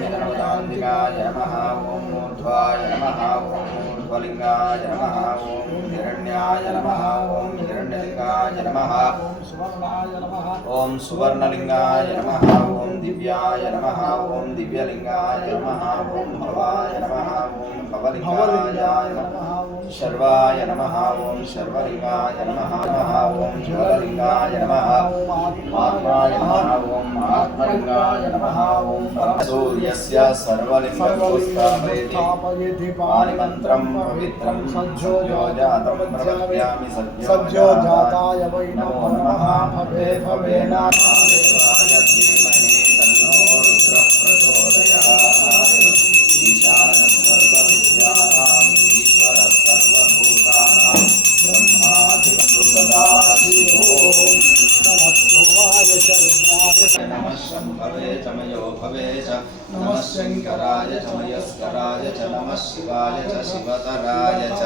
विनोदान्तिकाय नमः ॐ ऊर्ध्वाय नमः ॐ ऊर्ध्वलिङ्गाय नमः ॐ हिरण्याय नमः ॐ हिरण्यलिङ्गाय नमः ॐ सुवर्णलिङ्गाय नमः ॐ दिव्याय नमः ॐ दिव्यलिङ्गाय नमः ॐ भवाय नमः ॐ भवलिङ्गाय नमः शर्वाय नमः ॐ शर्वलिङ्गाय नमः ॐ ज्वललिङ्गाय नमः आत्माय नमः ॐ आत्मलिङ्गाय नमः ॐ सूर्यस्य सर्वलिङ्गस्थापयति पाणिमन्त्रं पवित्रं सज्जो जातं प्रपद्यामि सज्जो जाताय वै नमो नमः भवे भवेनादेवाय धीमहि तन्नो रुद्रः प्रचोदयात् ईशानः सर्वविद्यानाम् ईश्वरः सर्वभूतानां ब्रह्मादिवस्तु सदाशिवो नमः शम्भवे च मयो भवे च नमः शङ्कराय च मयस्कराय च नमः शिवाय च शिवतराय च